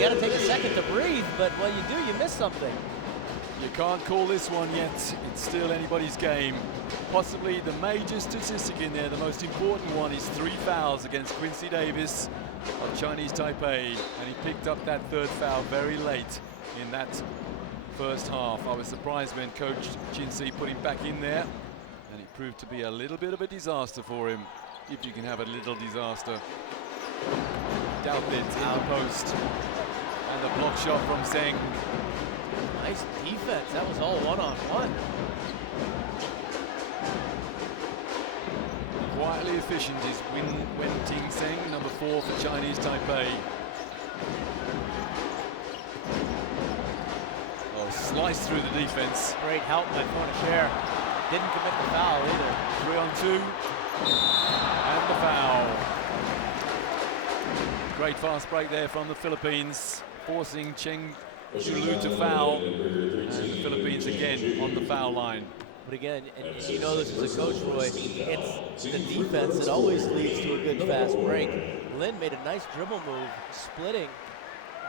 You got to take a second to breathe, but when you do, you miss something. You can't call this one yet. It's still anybody's game. Possibly the major statistic in there, the most important one, is 3 fouls against Quincy Davis of Chinese Taipei. And he picked up that 3rd foul very late in that first half. I was surprised when Coach Chin-Si put him back in there. And it proved to be a little bit of a disaster for him, if you can have a little disaster. Doubt it, in the post. And the block shot from Zheng. Nice defense. That was all one-on-one. Quietly efficient is Wen Ting Zheng, number 4 for Chinese Taipei. Oh, sliced through the defense. Great help by Fournier. Didn't commit the foul either. 3-on-2. And the foul. Great fast break there from the Philippines, forcing Cheng Zulu to foul. And the Philippines again on the foul line. But again, and you know this as a coach, Roy, it's the defense that always leads to a good fast break. Lin made a nice dribble move, splitting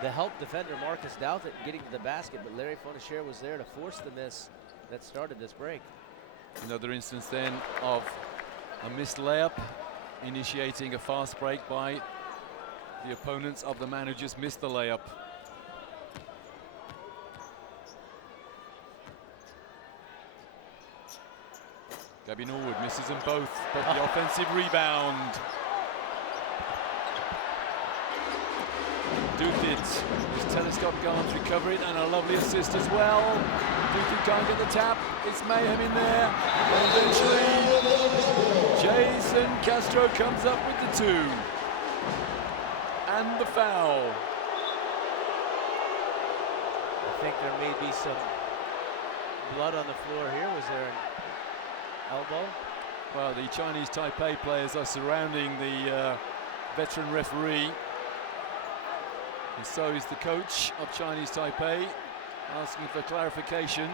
the help defender Marcus Douthit and getting to the basket, but Larry Fournier was there to force the miss that started this break. Another instance then of a missed layup, initiating a fast break by the opponents of the man who just missed the layup. Gabby Norwood misses them both, but the offensive rebound. Douthit, his telescopic arms recover it, and a lovely assist as well. Douthit can't get the tap. It's mayhem in there. And eventually, Jason Castro comes up with the 2. And the foul. I think there may be some blood on the floor here. Was there an elbow? Well, the Chinese Taipei players are surrounding the veteran referee. And so is the coach of Chinese Taipei, asking for clarification.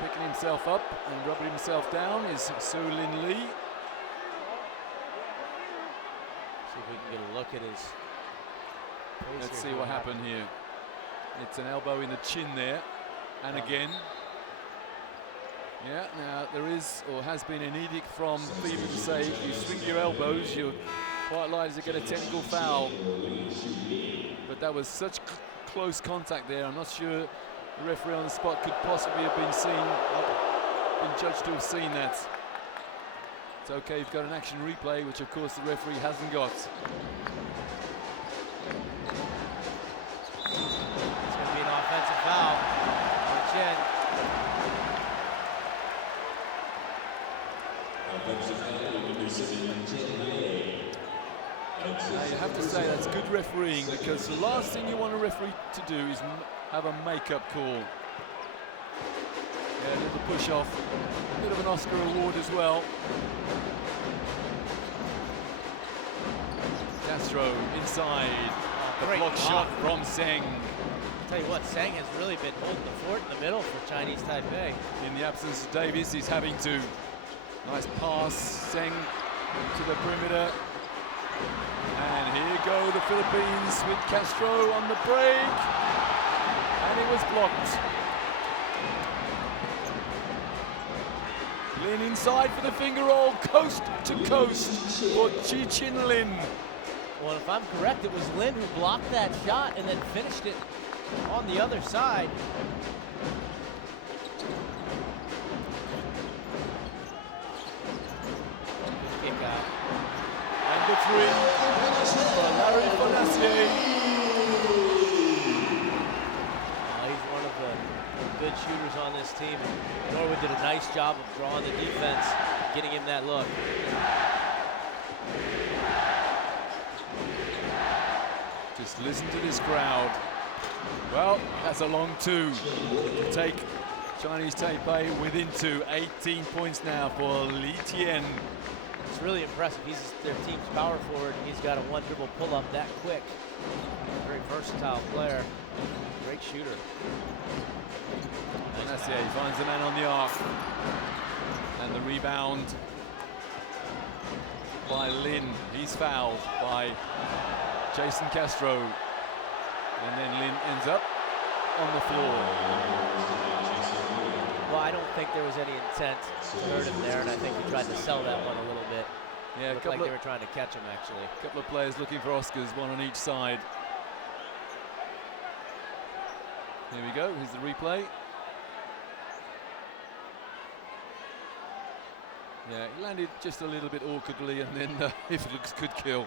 Picking himself up and rubbing himself down is Su Lin Lee. See if we can get a look at his face. Let's see what happened here. It's an elbow in the chin there. And again. Yeah, now there is, or has been, an edict from FIBA to say if you swing your elbows, you're quite likely to get a technical foul. But that was such close contact there. I'm not sure the referee on the spot could possibly have been judged to have seen that. It's okay, you've got an action replay, which of course the referee hasn't got. It's going to be an offensive foul on Chen. Now you have to say that's good refereeing, because the last thing you want a referee to do is have a make-up call. Yeah, a little push-off, a bit of an Oscar award as well. Castro inside, the block shot from Zheng. I'll tell you what, Zheng has really been holding the fort in the middle for Chinese Taipei. In the absence of Davis, he's having to. Nice pass, Zheng to the perimeter. And here go the Philippines with Castro on the break. And it was blocked. Lin inside for the finger roll, coast to coast for Chi Chin Lin. Well, if I'm correct, it was Lin who blocked that shot and then finished it on the other side. Good kick out. And the 3 for Larry Fournier. He's one of the good shooters on this team. Norwood did a nice job of drawing the defense, getting him that look. Just listen to this crowd. Well, that's a long 2 to take Chinese Taipei within 2. 18 points now for Li Tian. It's really impressive. He's their team's power forward, and he's got a one-dribble pull-up that quick. Very versatile player. Great shooter. And that's, yeah, he finds the man on the arc. And the rebound by Lin. He's fouled by Jason Castro. And then Lin ends up on the floor. Well, I don't think there was any intent to hurt him there, and I think he tried to sell that one a little bit. Yeah, Looked like they were trying to catch him, actually. A couple of players looking for Oscars, one on each side. Here we go, here's the replay. Yeah, he landed just a little bit awkwardly, and then if it looks good kill.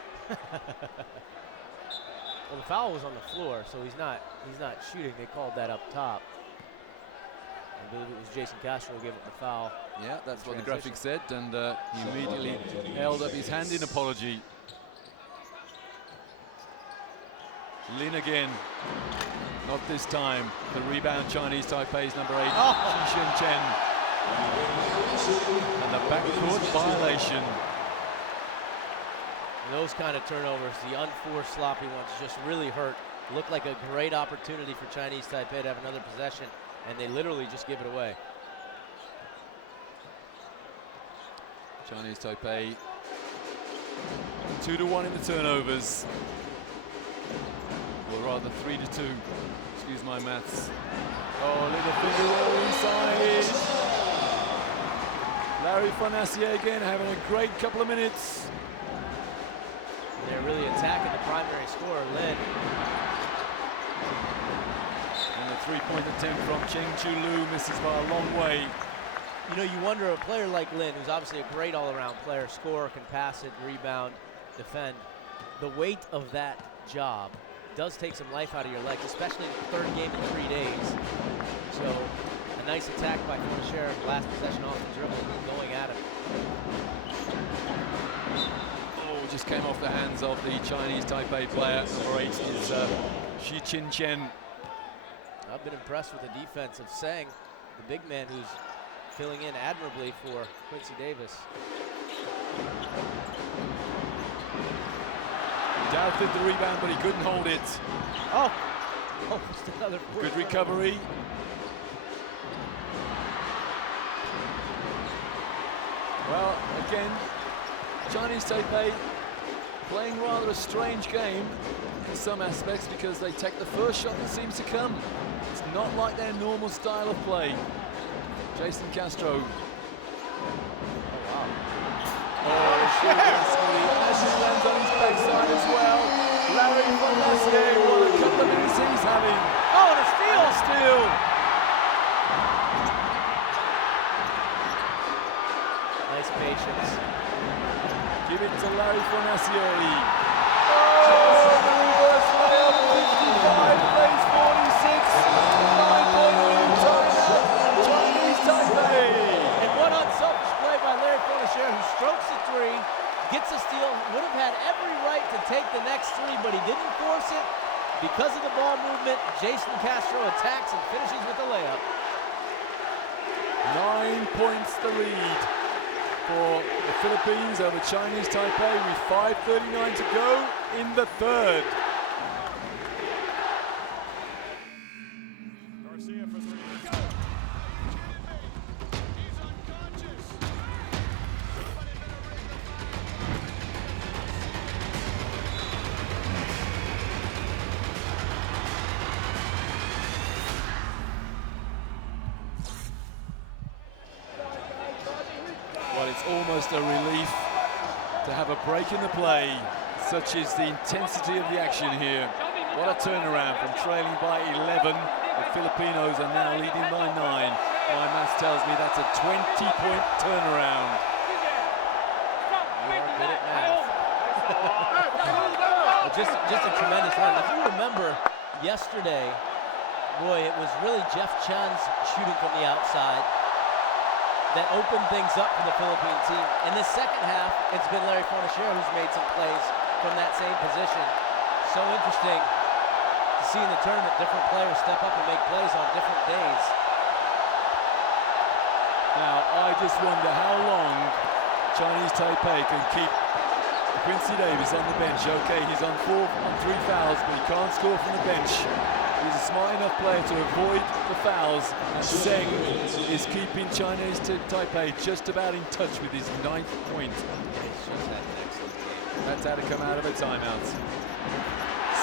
Well, the foul was on the floor, so he's not shooting. They called that up top. I believe it was Jason Castro who gave up the foul. Yeah, that's what the graphic said, and he immediately held up his hand in apology. Lin again. Not this time. The rebound, Chinese Taipei's number 8, Xishen Chen. And the backcourt violation. Those kind of turnovers, the unforced sloppy ones, just really hurt. Looked like a great opportunity for Chinese Taipei to have another possession, and they literally just give it away. Chinese Taipei 2-1 in the turnovers. Or rather 3-2. Excuse my maths. Oh, little finger roll inside. Larry Fournier again having a great couple of minutes. They're really attacking the primary scorer, Lin. And a three-point attempt from Cheng Chu Lu misses by a long way. You know, you wonder, a player like Lin, who's obviously a great all-around player, scorer, can pass it, rebound, defend. The weight of that job does take some life out of your legs, especially in the third game in 3 days. So, a nice attack by Fournier, last possession off the dribble, going at him. Just came off the hands of the Chinese Taipei player. Number 8 is Xishen Chen. I've been impressed with the defense of Seng, the big man who's filling in admirably for Quincy Davis. Doubted the rebound, but he couldn't hold it. Oh, just another good recovery. Well, again, Chinese Taipei playing rather a strange game in some aspects because they take the first shot that seems to come. It's not like their normal style of play. Jason Castro. Oh, wow. Oh, as he lands on his backside as well. Larry Fournier, what a couple of minutes he's having. Oh, and a steal! And a steal. Nice patience. Give it to Larry Fournier. Oh, the reverse layup, 55 plays 46. 9-point lead timeout, Chinese Taipei. And one unselfish play by Larry Fournier, who strokes the three, gets a steal, would have had every right to take the next three, but he didn't force it. Because of the ball movement, Jason Castro attacks and finishes with the layup. 9 points the lead for the Philippines over Chinese Taipei with 5:39 to go in the third. Garcia for three. Go! He's unconscious. Well, it's almost a relief to have a break in the play. Such is the intensity of the action here. What a turnaround from trailing by 11. The Filipinos are now leading by 9. My maths tells me that's a 20-point turnaround. You are good at math. just a tremendous run. If you remember yesterday, boy, it was really Jeff Chun's shooting from the outside that opened things up for the Philippine team. In the second half, it's been Larry Fournier who's made some plays from that same position. So interesting to see in the tournament different players step up and make plays on different days. Now, I just wonder how long Chinese Taipei can keep Quincy Davis on the bench. Okay, he's on 3 fouls, but he can't score from the bench. He's a smart enough player to avoid the fouls, and Seng is keeping Chinese Taipei just about in touch with his 9th point. It's just had an excellent game. That's how to come out of a timeout.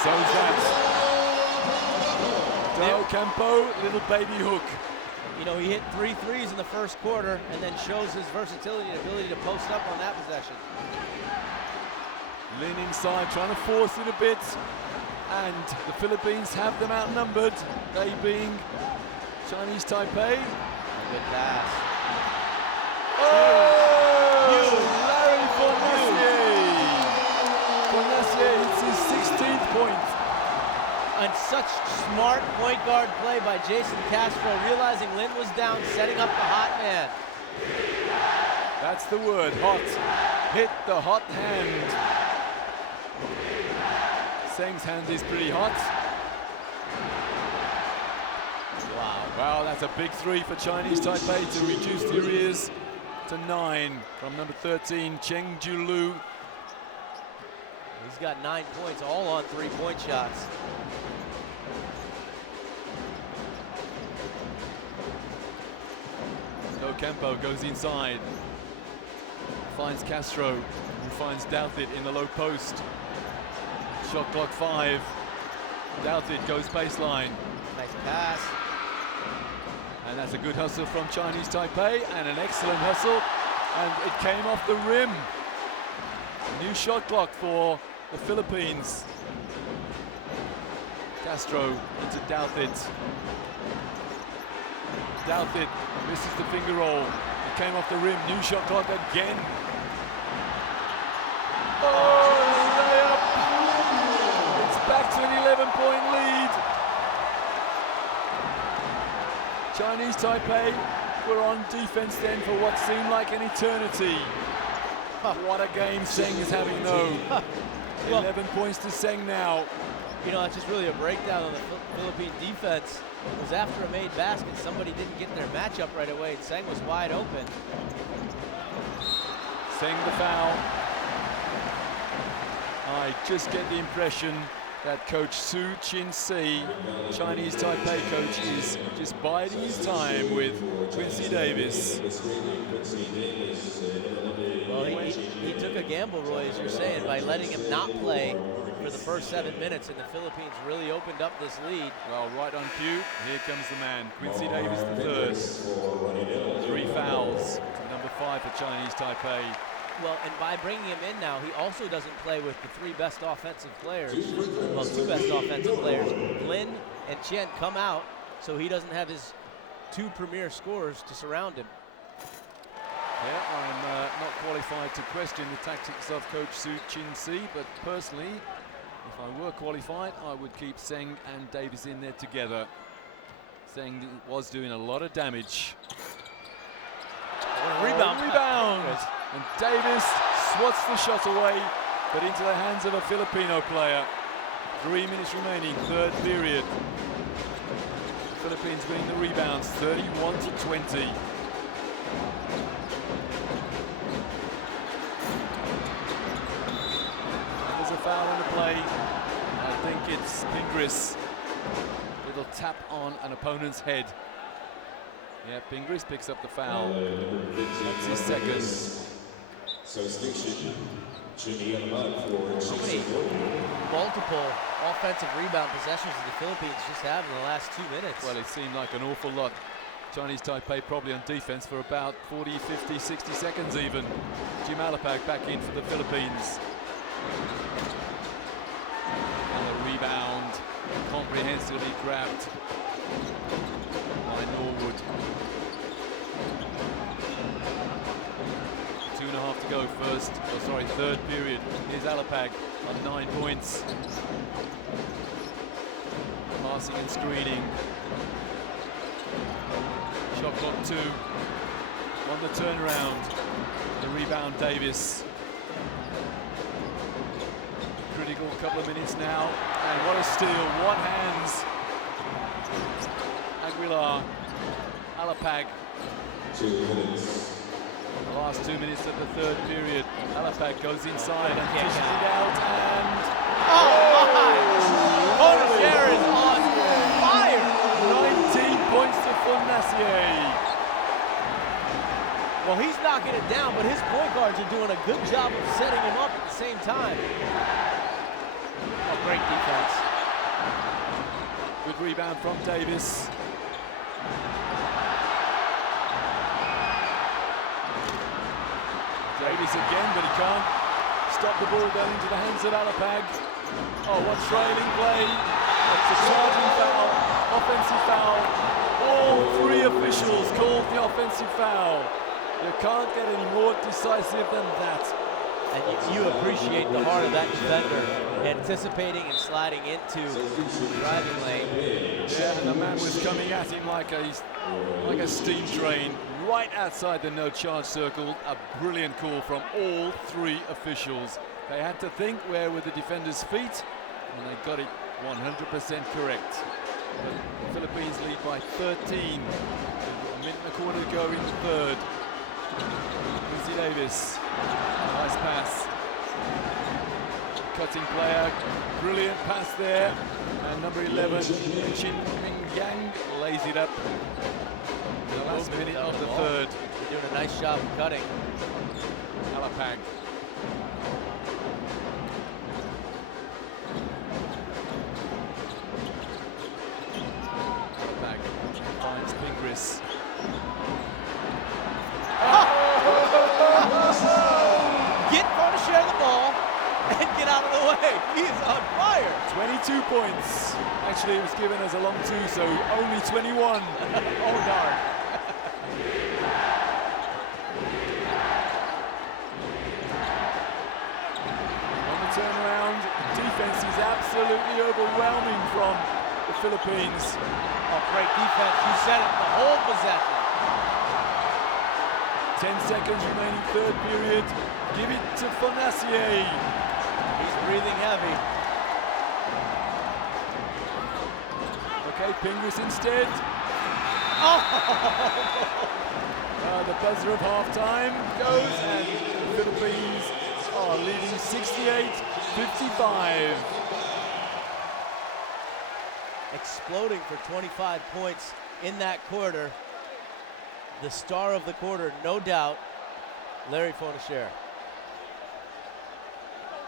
So's that. Del Campo, little baby hook. You know, he hit 3 threes in the first quarter and then shows his versatility and ability to post up on that possession. Lin inside, trying to force it a bit. And the Philippines have them outnumbered, they being Chinese Taipei. Good pass. Oh! Larry Fornacier hits his 16th point. And such smart point guard play by Jason Castro, realizing Lin was down, setting up the hot man. That's the word, hot. Hit the hot hand. Seng's hand is pretty hot. Wow. Wow, that's a big three for Chinese Taipei to reduce the arrears to 9 from number 13, Cheng Julu. He's got 9 points, all on 3-point shots. Campo goes inside, finds Castro, who finds Douthit in the low post. Shot clock 5. Douthit goes baseline. Nice pass. And that's a good hustle from Chinese Taipei, and an excellent hustle, and it came off the rim. New shot clock for the Philippines. Castro into Douthit. Douthit misses the finger roll. It came off the rim. New shot clock again. Oh, layup! It's back to an 11-point lead. Chinese Taipei were on defense then for what seemed like an eternity. What a game Seng is having though. 11 points to Seng now. You know, it's just really a breakdown on the Philippine defense. It was after a made basket, somebody didn't get their matchup right away, and Seng was wide open. Seng the foul. I just get the impression that Coach Su Chin-si, Chinese Taipei coach, is just biding his time with Quincy Davis. Well, he took a gamble, Roy, as you're saying, by letting him not play for the first 7 minutes, and the Philippines really opened up this lead. Well, right on cue, here comes the man, Quincy Davis III. 3 fouls to number 5 for Chinese Taipei. Well, and by bringing him in now, he also doesn't play with the 3 best offensive players. Well, 2 best offensive players. Lin and Chen come out, so he doesn't have his 2 premier scorers to surround him. Yeah, I'm not qualified to question the tactics of Coach Su Chin-si, but personally, if I were qualified, I would keep Seng and Davis in there together. Seng was doing a lot of damage. Rebound! And Davis swats the shot away, but into the hands of a Filipino player. 3 minutes remaining, 3rd period. Philippines winning the rebounds, 31-20. There's a foul on the play. I think it's Pingris. Little tap on an opponent's head. Yeah, Pingris picks up the foul. That's his second. How many multiple offensive rebound possessions did the Philippines just have in the last 2 minutes? Well, it seemed like an awful lot. Chinese Taipei probably on defense for about 40, 50, 60 seconds even. Jim Alapag back in for the Philippines. And the rebound comprehensively grabbed by Norwood. 2.5 to go third period. Here's Alapag on 9 points. Passing and screening. Shot clock 2. On the turnaround. The rebound, Davis. Critical couple of minutes now. And what a steal. What hands. Aguilar. Alapag. 2 minutes. The last 2 minutes of the 3rd period. Alapag goes inside and dishes it out, and oh my! Fornacier is on fire! 19 points to Fornacier. Well, he's knocking it down, but his point guards are doing a good job of setting him up at the same time. Oh, great defense. Good rebound from Davis. Davis again, but he can't stop the ball going into the hands of Alapag. Oh, what trailing play. It's a charging foul, offensive foul. All three officials called the offensive foul. You can't get any more decisive than that. And you appreciate the heart of that defender, anticipating and sliding into the driving lane. Yeah, and the man was coming at him like a steam train, right outside the no charge circle. A brilliant call from all three officials. They had to think where were the defender's feet, and they got it 100% correct. But the Philippines lead by 13. A minute and a quarter to go in the third. Quincy Davis, nice pass. Cutting player, brilliant pass there. And number 11, Chin Ming Yang, lays it up. In the last minute of the third. They're doing a nice job of cutting. Alapag. Alapag finds Pingris. Get Fournier the ball and get out of the way. He is on fire. 22 points. Actually, it was given as a long two, so only 21. Oh, darn. On the turnaround, defense is absolutely overwhelming from the Philippines. Oh, great defense. You said it, the whole possession. 10 seconds remaining, third period. Give it to Fournier. He's breathing heavy. Okay, Pingris instead. Oh! The buzzer of halftime goes, and the Philippines are leading 68-55. Exploding for 25 points in that quarter. The star of the quarter, no doubt, Larry Fournier.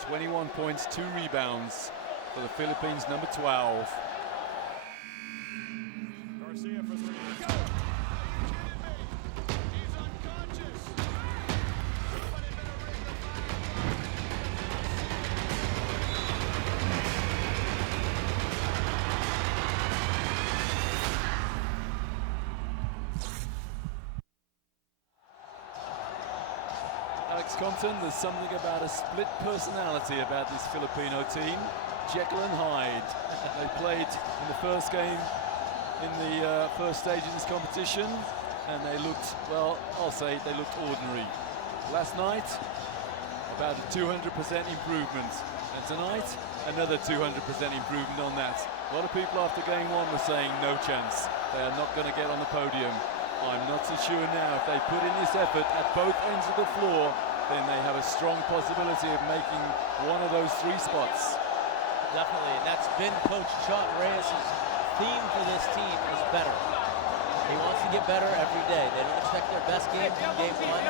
21 points, 2 rebounds for the Philippines, number 12. Garcia for three. Go! He's unconscious. Somebody better ring the Alex Compton, there's something about a split personality about this Filipino team. Jekyll and Hyde. They played in the first game in the first stage of this competition, and they looked, well, I'll say they looked ordinary. Last night, about a 200% improvement. And tonight, another 200% improvement on that. A lot of people after game one were saying no chance. They are not going to get on the podium. I'm not so sure now. If they put in this effort at both ends of the floor, then they have a strong possibility of making one of those 3 spots. Definitely, and that's been Coach Chot Reyes' theme for this team is better. He wants to get better every day. They don't expect their best game from game one.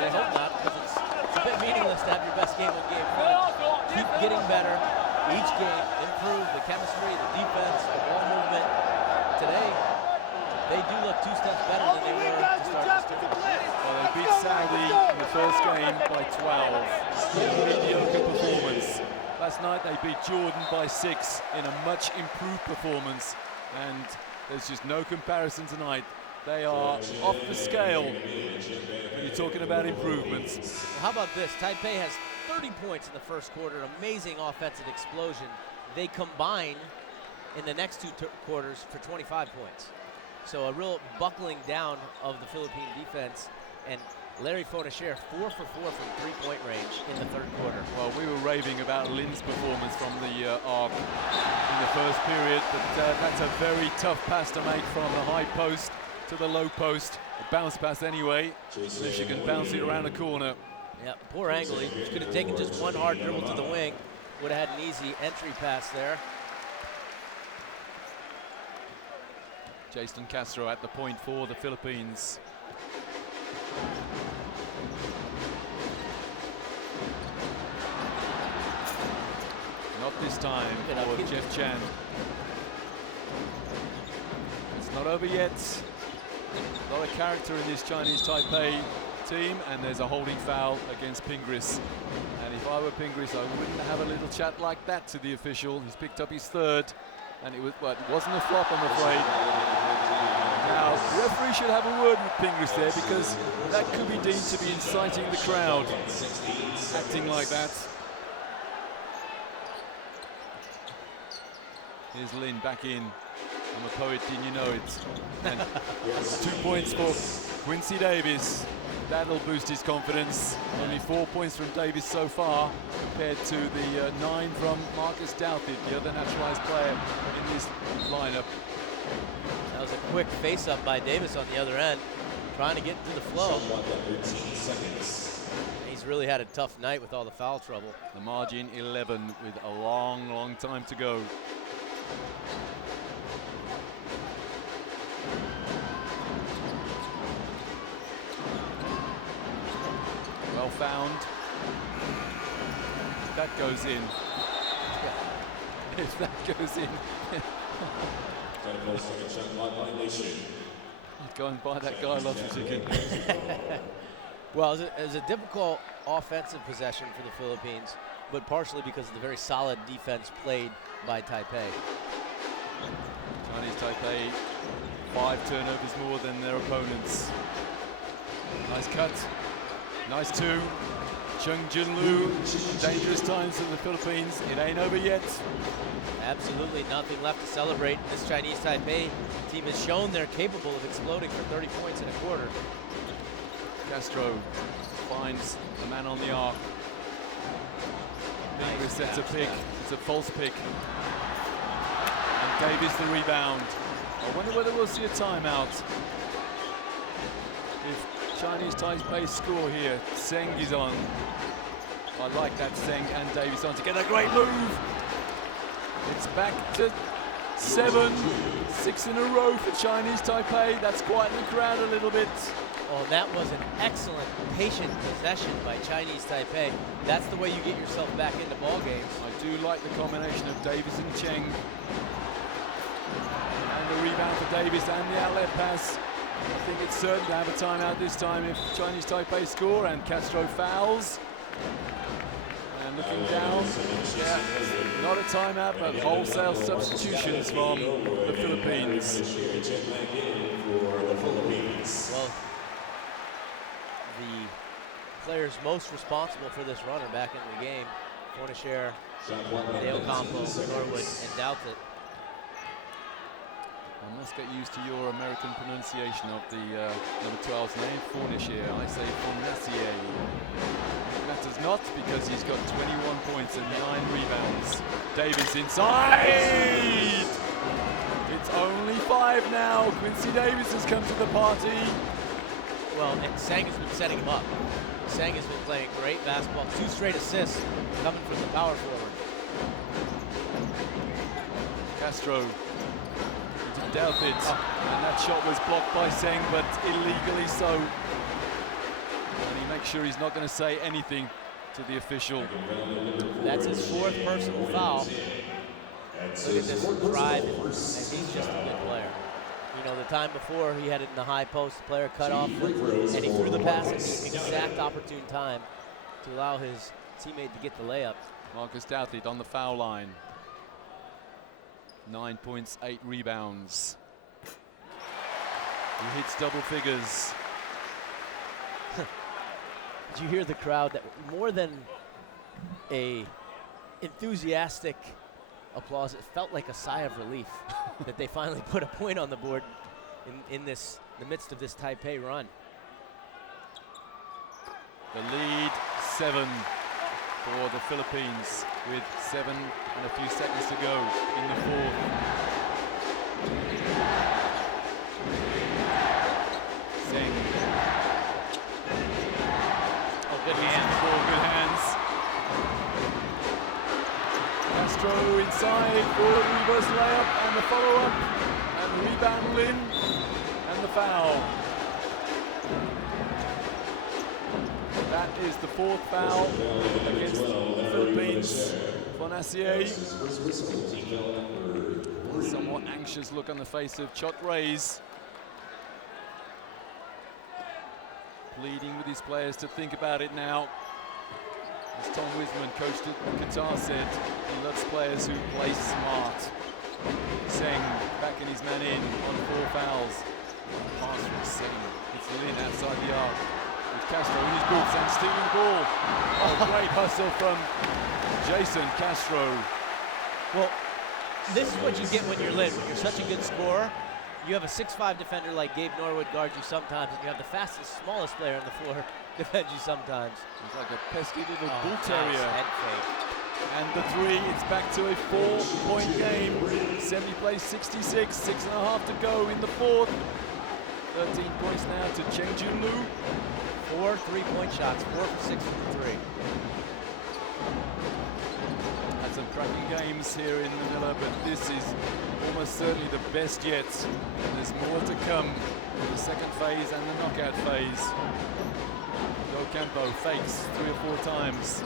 They hope not, because it's a bit meaningless to have your best game in game one. Keep getting better each game, improve the chemistry, the defense, the ball movement. Today, they do look 2 steps better than they were to start this tournament. Well, they beat Saudi in the first game by 12 in a mediocre performance. Last night they beat Jordan by 6 in a much improved performance, and there's just no comparison tonight. They are off the scale when you're talking about improvements. Well, how about this? Taipei has 30 points in the first quarter, amazing offensive explosion. They combine in the next 2 quarters for 25 points. So a real buckling down of the Philippine defense, and Larry Fournier 4 for 4 from 3-point range in the third quarter. Well, we were raving about Lin's performance from the arc in the first period, but that's a very tough pass to make from the high post to the low post. A bounce pass anyway, then she can bounce it around the corner. Yeah, poor angle. He could have taken just one hard dribble to the wing. Would have had an easy entry pass there. Jason Castro at the point for the Philippines. Not this time You know, for Jeff Chan. It's not over yet. A lot of character in this Chinese Taipei team, and there's a holding foul against Pingris. And if I were Pingris, I wouldn't have a little chat like that to the official. He's picked up his third, and it wasn't a flop, I'm afraid. Now, the referee should have a word with Pingris there, because that could be deemed to be inciting the crowd, acting like that. Here's Lin back in. I'm a poet, didn't you know it? And 2 points for Quincy Davis. That'll boost his confidence. Only 4 points from Davis so far, compared to the 9 from Marcus Douthit, the other naturalized player in this lineup. That was a quick face-up by Davis on the other end, trying to get into the flow. He's really had a tough night with all the foul trouble. The margin 11 with a long, long time to go. Well found. If that goes in. If that goes in. Go and buy that guy a lottery ticket. Well, it was a difficult offensive possession for the Philippines, but partially because of the very solid defense played by Taipei. Chinese Taipei, 5 turnovers more than their opponents. Nice cut. Nice 2. Chung Junlu, dangerous times for the Philippines. It ain't over yet. Absolutely nothing left to celebrate. This Chinese Taipei team has shown they're capable of exploding for 30 points in a quarter. Castro finds the man on the arc. Nice. That's a pick. It's a false pick. And Davis the rebound. I wonder whether we'll see a timeout. If Chinese Taipei score here, Seng is on. I like that, Seng and Davis on to get a great move. It's back to 7, 6 in a row for Chinese Taipei. That's quieting the crowd a little bit. Oh, that was an excellent, patient possession by Chinese Taipei. That's the way you get yourself back into ball games. I do like the combination of Davis and Cheng. And the rebound for Davis and the outlet pass. I think it's certain to have a timeout this time if Chinese Taipei score, and Castro fouls. And looking down, yeah, not a timeout, but wholesale substitutions from the Philippines. Well, the players most responsible for this run are back in the game. Fornashare, Dale Campo, Norwood, and Douthit. I must get used to your American pronunciation of the number 12's name, Fornashare. I say Fornashare. It matters not, because he's got 21 points and 9 rebounds. Davis inside! It's only 5 now. Quincy Davis has come to the party. Well, and Sang has been setting him up. Sang has been playing great basketball. 2 straight assists coming from the power forward. Castro. Doubt it, and that shot was blocked by Seng, but illegally so. And he makes sure he's not going to say anything to the official. That's his 4th personal foul. Look at this drive, and he's just a good player. You know, the time before he had it in the high post, the player cut off, and he threw the pass at the exact opportune time to allow his teammate to get the layup. Marcus Douthit on the foul line. 9 points, 8 rebounds. He hits double figures. Did you hear the crowd? That more than a enthusiastic applause, it felt like a sigh of relief that they finally put a point on the board in the midst of this Taipei run. The lead 7 for the Philippines, with 7 and a few seconds to go in the 4th. Seng. Oh, good hands. Good hands. Castro inside for the reverse layup and the follow-up, and the rebound Lin, and the foul. That is the 4th foul against the Philippines. Bonacier. Somewhat anxious look on the face of Chot Reyes. Pleading with his players to think about it now. As Tom Wisman, coach at Qatar, said, he loves players who play smart. Seng backing his man in on 4 fouls. Pass from Seng. It's Lin outside the arc with Castro in his boots and stealing the ball. Oh, great hustle from Jason Castro. Well, this is what you get when you're Lin. When you're such a good scorer, you have a 6'5" defender like Gabe Norwood guard you sometimes, and you have the fastest, smallest player on the floor defend you sometimes. He's like a pesky little bull Nice terrier. head fake. And the 3, it's back to a 4-point game. 70 plays 66, 6.5 to go in the fourth. 13 points now to Cheng Jun Lu. 4 3-point shots, 4 for 6 from the 3. Had some cracking games here in Manila, but this is almost certainly the best yet. And there's more to come in the second phase and the knockout phase. Campo fakes 3 or 4 times.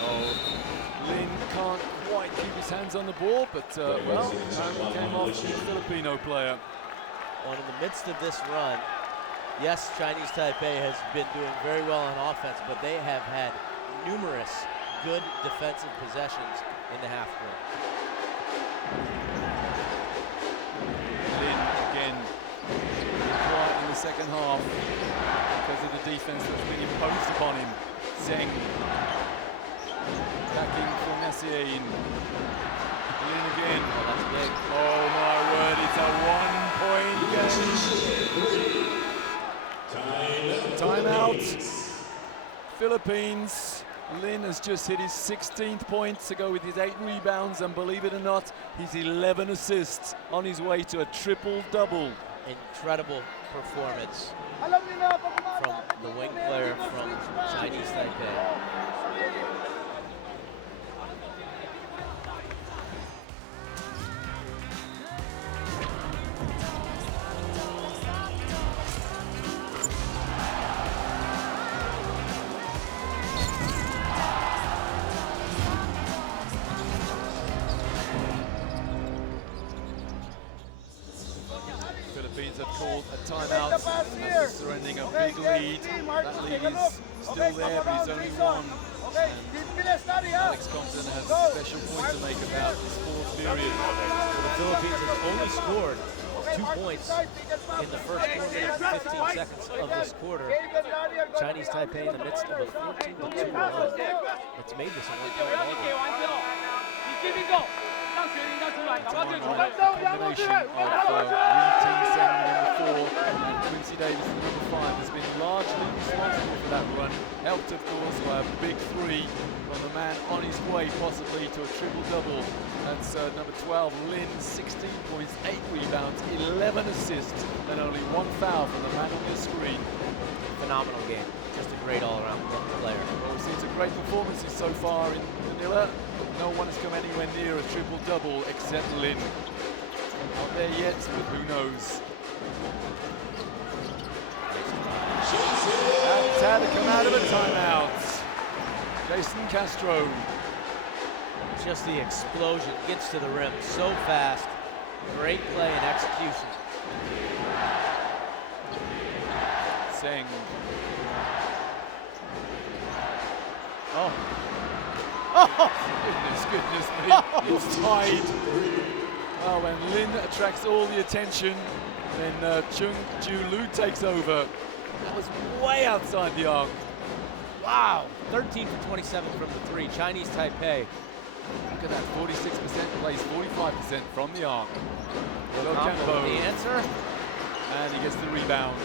Oh, Lin can't quite keep his hands on the ball, but well, apparently came off the Filipino player. Well, in the midst of this run, yes, Chinese Taipei has been doing very well on offense, but they have had numerous good defensive possessions in the half court. Lin again quiet in the second half because of the defense that's been imposed upon him. Zheng backing for Messier in. Lin again. Oh, that's big. Oh my word, it's a 1-point game. Timeout. Philippines. Lin has just hit his 16th point to go with his 8 rebounds, and believe it or not, he's 11 assists on his way to a triple-double. Incredible performance from the wing player from Chinese Taipei. Philippines have called a timeout after surrendering a big lead. That lead is still there, but it's only 1. Alex Compton has a special point to make about this fourth period. The Philippines has only scored 2 points in the first 4 minutes and 15 seconds of this quarter. Chinese Taipei in the midst of a 14-2 run. It's made this a 1-point ball game. Combination of Team Seng, the number 4, and Quincy Davis, the number 5, has been largely responsible for that run. Helped, of course, by a big 3 from the man on his way, possibly to a triple-double. That's number 12, Lin, 16 points, 8 rebounds, 11 assists, and only 1 foul from the man on your screen. Phenomenal game. Just a great all-around player. Well, we've seen some great performances so far in Manila. No one has come anywhere near a triple-double except Lin. Not there yet, but who knows? That's had to come out of a timeout. Jason Castro. Just the explosion, gets to the rim so fast. Great play and execution. Seng. Oh. Oh. Goodness me, it's tied. Oh, when Lin attracts all the attention, then Cheng Jun Lu takes over. That was way outside the arc. Wow. 13 for 27 from the 3. Chinese Taipei. Look at that, 46% plays 45% from the arc. Campo, the answer. And he gets the rebound.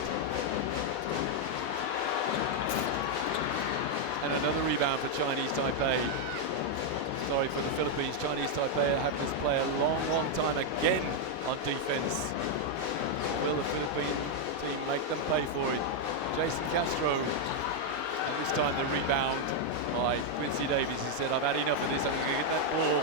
And another rebound for Chinese Taipei. Sorry for the Philippines. Chinese Taipei have this play a long time again on defense. Will the Philippine team make them pay for it? Jason Castro. And this time the rebound by Quincy Davis. He said, I've had enough of this. I'm going to get that ball